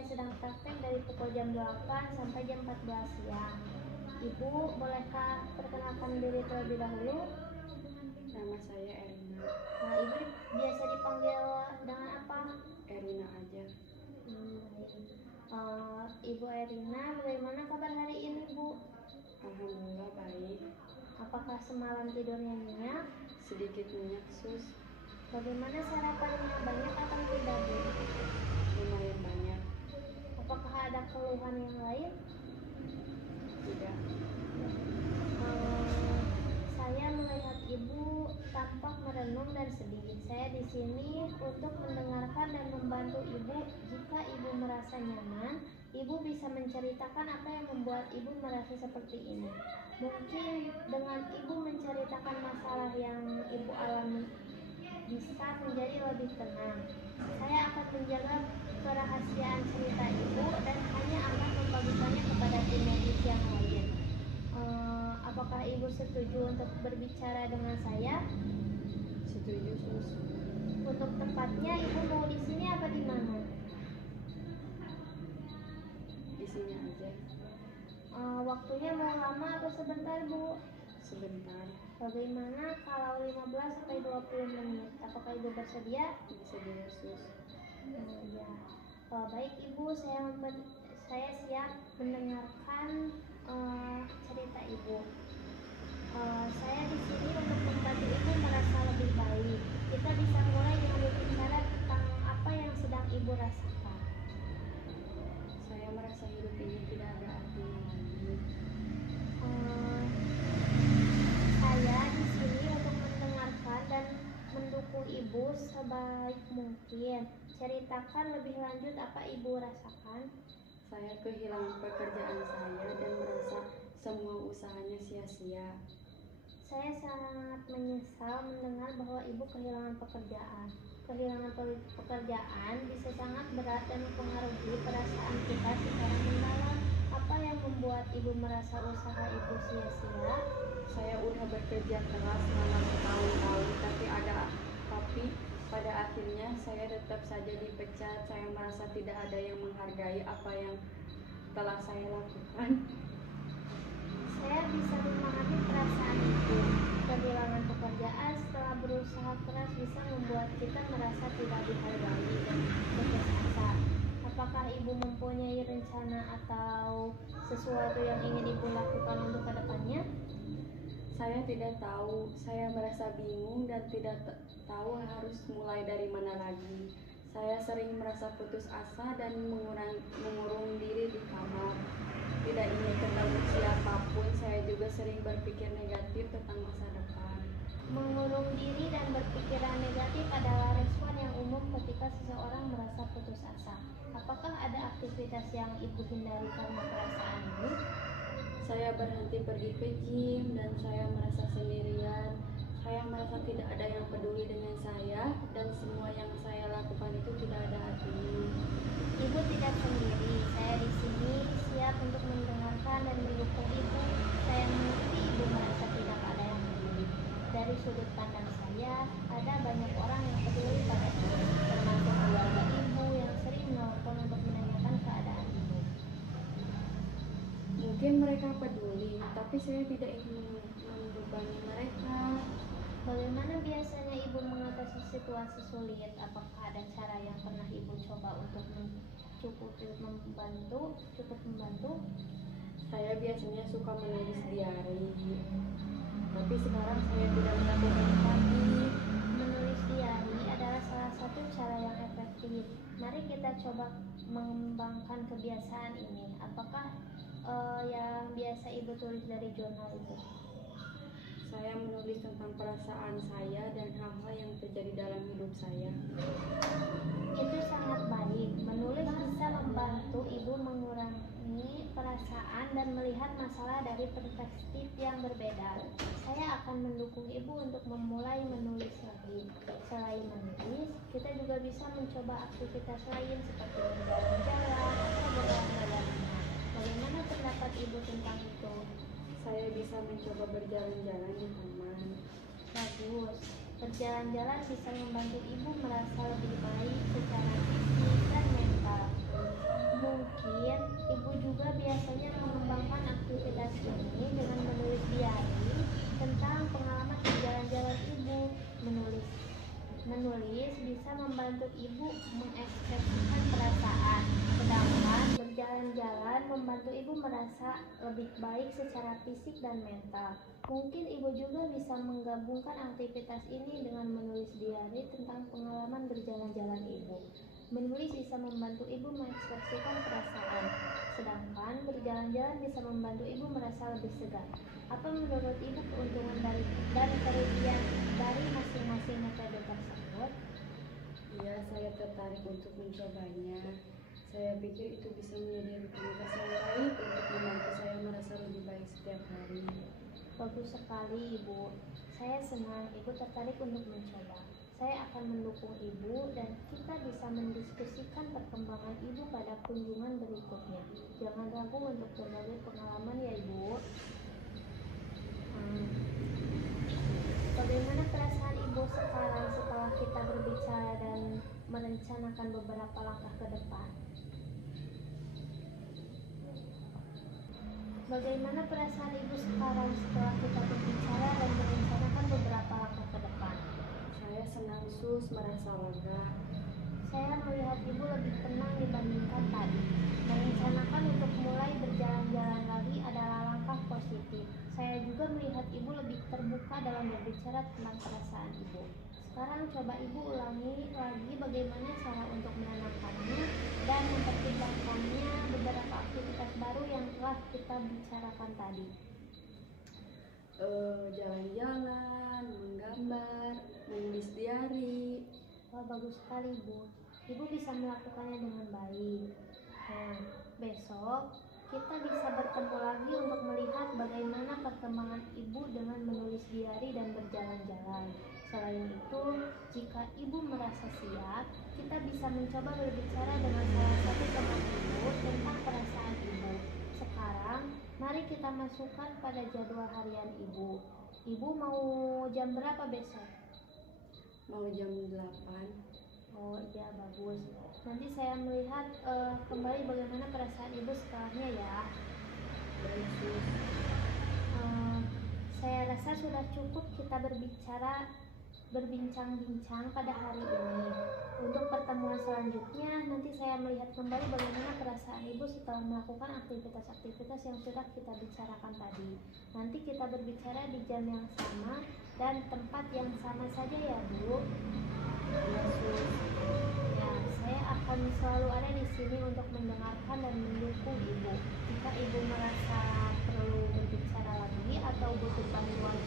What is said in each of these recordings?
saya sedang praktek dari pukul jam 8 sampai jam 14 siang. Ibu, bolehkah perkenalkan diri terlebih dahulu? Nama saya Erina. Nah, Ibu biasa dipanggil dengan apa? Erina aja. Ibu Erina, bagaimana kabar hari ini, Bu? Alhamdulillah baik. Apakah semalam tidurnya nyenyak? Sedikit nyenyak sus. Bagaimana sarapannya, banyak atau tidak, Bu? Lumayan banyak. Apakah ada keluhan yang lain? Tidak. Saya melihat Ibu tampak merenung dan sedih. Saya di sini untuk mendengarkan dan membantu Ibu. Jika Ibu merasa nyaman, Ibu bisa menceritakan apa yang membuat Ibu merasa seperti ini. Mungkin dengan Ibu menceritakan masalah yang Ibu alami bisa menjadi lebih tenang. Saya akan menjaga kerahasiaan cerita Ibu dan hanya akan membagikannya kepada tim medis yang lain. Apakah Ibu setuju untuk berbicara dengan saya? Setuju sus. Untuk tempatnya, Ibu mau di sini apa di mana? Di sini aja. Waktunya mau lama atau sebentar, Bu? Sebentar. Bagaimana kalau 15 sampai 20 menit? Apakah Ibu bersedia? Bisa dulu sus. Ya. Baik Ibu, saya siap mendengarkan cerita Ibu. Saya di sini untuk membantu Ibu merasa lebih baik. Kita bisa mulai dengan berbicara tentang apa yang sedang Ibu rasakan. Saya merasa hidup ini tidak ada artinya lagi. Saya di sini untuk mendengarkan dan mendukung Ibu sebaik mungkin. Ceritakan lebih lanjut apa Ibu rasakan. Saya kehilangan pekerjaan saya dan merasa semua usahanya sia-sia. Saya sangat menyesal mendengar bahwa Ibu kehilangan pekerjaan. Kehilangan pekerjaan bisa sangat berat dan mempengaruhi perasaan kita secara mendalam. Apa yang membuat Ibu merasa usaha Ibu sia-sia? Saya udah bekerja keras selama bertahun-tahun, tapi pada akhirnya saya tetap saja dipecat. Saya merasa tidak ada yang menghargai apa yang telah saya lakukan. Saya bisa memahami perasaan Ibu. Kehilangan pekerjaan setelah berusaha keras bisa membuat kita merasa tidak dihargai dan putus asa. Apakah Ibu mempunyai rencana atau sesuatu yang ingin Ibu lakukan untuk kedepannya? Saya tidak tahu, saya merasa bingung dan tidak tahu harus mulai dari mana lagi. Saya sering merasa putus asa dan mengurung diri di kamar. Tidak ingin ketemu siapapun. Saya juga sering berpikir negatif tentang masa depan. Mengurung diri dan berpikiran negatif adalah respon yang umum ketika seseorang merasa putus asa. Apakah ada aktivitas yang Ibu hindari karena perasaan ini? Saya berhenti pergi ke gym dan saya merasa sendirian. Saya merasa tidak ada yang peduli dengan saya dan semua yang saya lakukan itu tidak ada artinya. Ibu tidak sendiri. Saya di sini siap untuk mendengarkan dan mendukung Ibu. Saya mengerti Ibu merasa tidak ada yang peduli. Dari sudut pandang saya, ada banyak orang yang peduli pada Ibu, termasuk keluarga Ibu yang sering menelpon untuk menanyakan keadaan Ibu. Mungkin mereka peduli, tapi saya tidak ingin membebani mereka. Bagaimana biasanya Ibu mengatasi situasi sulit? Apakah ada cara yang pernah Ibu coba untuk cukup membantu? Saya biasanya suka menulis diary, tapi sekarang saya tidak melakukan lagi. Menulis diary adalah salah satu cara yang efektif. Mari kita coba mengembangkan kebiasaan ini. Apakah yang biasa Ibu tulis dari jurnal itu? Saya menulis tentang perasaan saya dan hal-hal yang terjadi dalam hidup saya. Itu sangat baik. Menulis bisa membantu Ibu mengurangi perasaan dan melihat masalah dari perspektif yang berbeda. Saya akan mendukung Ibu untuk memulai menulis lagi. Selain menulis, kita juga bisa mencoba aktivitas lain seperti berjalan-jalan atau berolahraga. Bagaimana pendapat Ibu tentang itu? Saya bisa mencoba berjalan-jalan di taman. Bagus. Berjalan-jalan bisa membantu Ibu merasa lebih baik secara fisik dan mental. Mungkin ibu juga biasanya mengembangkan aktivitas ini dengan menulis diari tentang pengalaman berjalan-jalan ibu. Menulis bisa membantu ibu mengekspresikan perasaan, sedangkan berjalan-jalan membantu ibu merasa lebih baik secara fisik dan mental. Mungkin ibu juga bisa menggabungkan aktivitas ini dengan menulis diari tentang pengalaman berjalan-jalan ibu. Menulis bisa membantu ibu mengekspresikan perasaan, sedangkan berjalan-jalan bisa membantu ibu merasa lebih segar. Apa menurut ibu keuntungan dan kerugian dari masing-masing metode tersebut? Iya, saya tertarik untuk mencobanya. Saya pikir itu bisa menjadi rutinitas yang baik untuk membantu saya merasa lebih baik setiap hari. Bagus sekali ibu. Saya senang ibu tertarik untuk mencoba. Saya akan mendukung ibu dan kita bisa mendiskusikan perkembangan ibu pada kunjungan berikutnya. Jangan ragu untuk berbagi pengalaman ya ibu. Bagaimana perasaan ibu sekarang setelah kita berbicara dan merencanakan beberapa langkah ke depan? Bagaimana perasaan ibu sekarang setelah kita berbicara dan merencanakan beberapa langkah ke depan? Saya senang sus, merasa lega. Saya melihat ibu lebih tenang dibandingkan tadi. Merencanakan untuk mulai berjalan-jalan lagi adalah langkah positif. Saya juga melihat ibu lebih terbuka dalam berbicara tentang perasaan ibu. Sekarang coba ibu ulangi lagi bagaimana cara untuk menenangkannya dan mempertimbangkannya beberapa aktivitas baru yang telah kita bicarakan tadi. Jalan-jalan, menggambar, menulis diari. Wah, bagus sekali ibu. Ibu bisa melakukannya dengan baik. Besok kita bisa bertemu lagi untuk melihat bagaimana perkembangan ibu dengan menulis diari dan berjalan-jalan. Selain itu, jika ibu merasa siap, kita bisa mencoba berbicara dengan salah satu teman ibu tentang perasaan ibu. Sekarang, mari kita masukkan pada jadwal harian ibu. Ibu mau jam berapa besok? Mau jam 8. Oh iya, bagus. Nanti saya melihat kembali bagaimana perasaan ibu setelahnya ya. Baik sus. Saya rasa sudah cukup kita berbincang-bincang pada hari ini. Untuk pertemuan selanjutnya, nanti saya melihat kembali bagaimana perasaan ibu setelah melakukan aktivitas-aktivitas yang sudah kita bicarakan tadi. Nanti kita berbicara di jam yang sama dan tempat yang sama saja ya Bu. Iya sus. Ya, saya akan selalu ada di sini untuk mendengarkan dan mendukung ibu. Jika ibu merasa perlu berbicara lagi atau butuh bantuan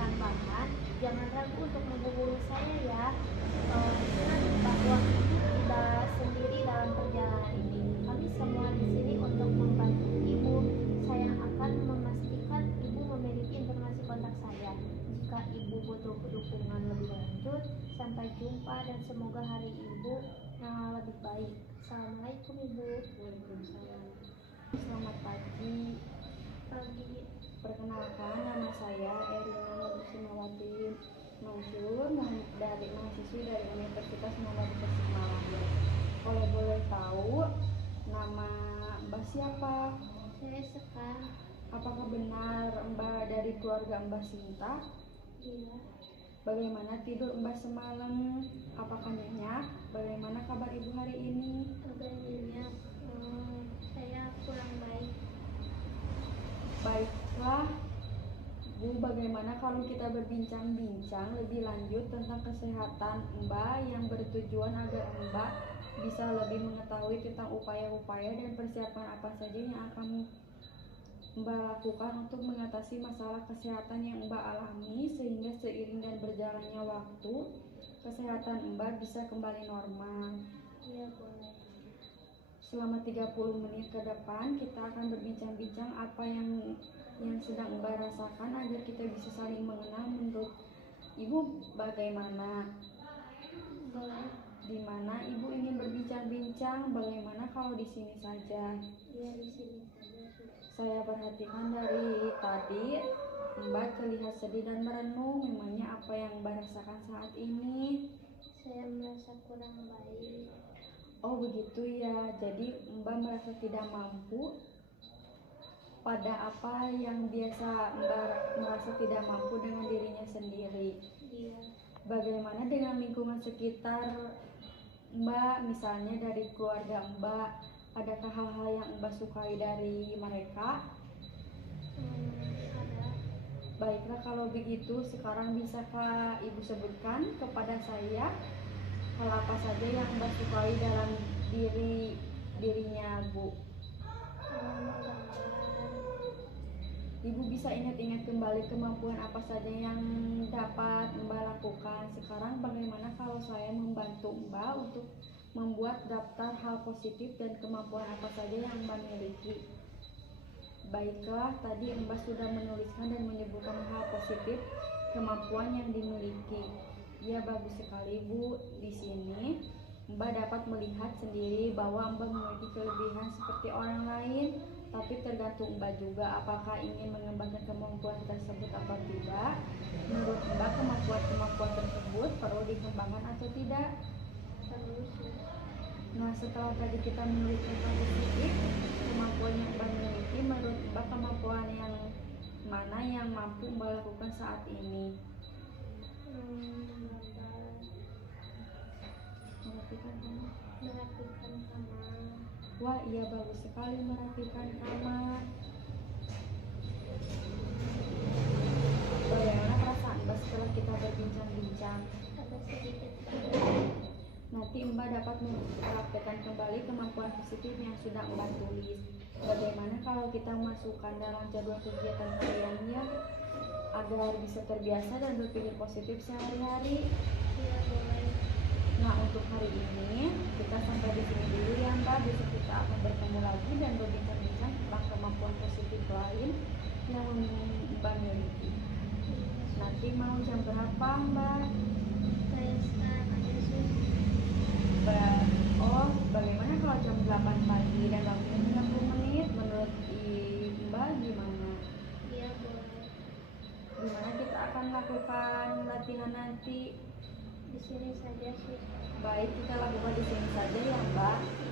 tambahan, jangan ragu untuk menghubungi saya ya. Ingat bahwa ibu tidak sendiri dalam perjalanan ini. Kami semua di sini untuk membantu ibu. Saya akan memastikan ibu memiliki informasi kontak saya. Jika ibu butuh dukungan lebih lanjut, sampai jumpa dan semoga hari ibu lebih baik. Assalamualaikum ibu. Waalaikumsalam. Selamat pagi. Perkenalkan, nama saya Erina Nursimawati Mansur, dari mahasiswi dari Universitas Muhammad Tasikmalaya. Kalau boleh tahu, nama Mbak siapa? Saya Sekar. Apakah benar Mbak dari keluarga Mbak Sinta? Iya. Bagaimana tidur Mbak semalam? Apakah nyenyak? Bagaimana kabar Ibu hari ini? Agak nyenyak. Saya kurang baik. Baiklah, Bu, bagaimana kalau kita berbincang-bincang lebih lanjut tentang kesehatan Mbak yang bertujuan agar Mbak bisa lebih mengetahui tentang upaya-upaya dan persiapan apa saja yang akan Mbak lakukan untuk mengatasi masalah kesehatan yang Mbak alami, sehingga seiring dan berjalannya waktu, kesehatan Mbak bisa kembali normal. Iya, boleh. Selama 30 menit ke depan kita akan berbincang-bincang apa yang sedang Mbak rasakan agar kita bisa saling mengenal. Menurut Ibu bagaimana? Boleh. Di mana Ibu ingin berbincang-bincang? Bagaimana kalau di sini saja? Iya, di sini saja. Saya perhatikan dari tadi Mbak terlihat sedih dan merenung. Memangnya apa yang Mbak rasakan saat ini? Saya merasa kurang baik. Oh begitu ya, jadi Mbak merasa tidak mampu pada apa yang biasa Mbak merasa tidak mampu dengan dirinya sendiri. Iya. Bagaimana dengan lingkungan sekitar Mbak, misalnya dari keluarga Mbak, adakah hal-hal yang Mbak sukai dari mereka? Ada. Baiklah kalau begitu, sekarang bisakah Ibu sebutkan kepada saya hal apa saja yang Mbak sukai dalam dirinya Bu? Menggambar. Ibu bisa ingat-ingat kembali kemampuan apa saja yang dapat Mbak lakukan. Sekarang bagaimana kalau saya membantu Mbak untuk membuat daftar hal positif dan kemampuan apa saja yang Mbak miliki? Baiklah, tadi Mbak sudah menuliskan dan menyebutkan hal positif kemampuan yang dimiliki. Ya bagus sekali Bu. Di sini Mbak dapat melihat sendiri bahwa Mbak memiliki kelebihan seperti orang lain, tapi tergantung Mbak juga apakah ingin mengembangkan kemampuan tersebut atau tidak. Menurut Mbak, kemampuan tersebut perlu dikembangkan atau tidak? Terus Nah, setelah tadi kita menuliskan hal positif kemampuan yang Mbak miliki, menurut Mbak kemampuan yang mana yang mampu Mbak lakukan saat ini? menggambar, Merapikan kamar. merapikan kamar. Wah, iya bagus sekali merapikan kamar. Bagaimana perasaan Mbak setelah kita berbincang-bincang? Ada sedikit Nanti Mbak dapat mempraktekkan kembali kemampuan positif yang sudah Mbak tulis. Bagaimana kalau kita masukkan dalam jadwal kegiatan hariannya agar bisa terbiasa dan berpikir positif sehari-hari? Iya boleh. Nah, untuk hari ini kita sampai di sini dulu ya Mbak. Besok kita akan bertemu lagi dan berbincang-bincang tentang kemampuan positif lain yang Mbak miliki. Nanti mau jam berapa Mbak? Saya sekarang ada sus. Bagaimana kalau jam 8 pagi dan waktunya 30 menit? Menurut Mbak gimana? Iya boleh. Gimana kita akan lakukan latihan nanti? Di sini saja sus. Baik, kita lakukan di sini saja ya Mbak.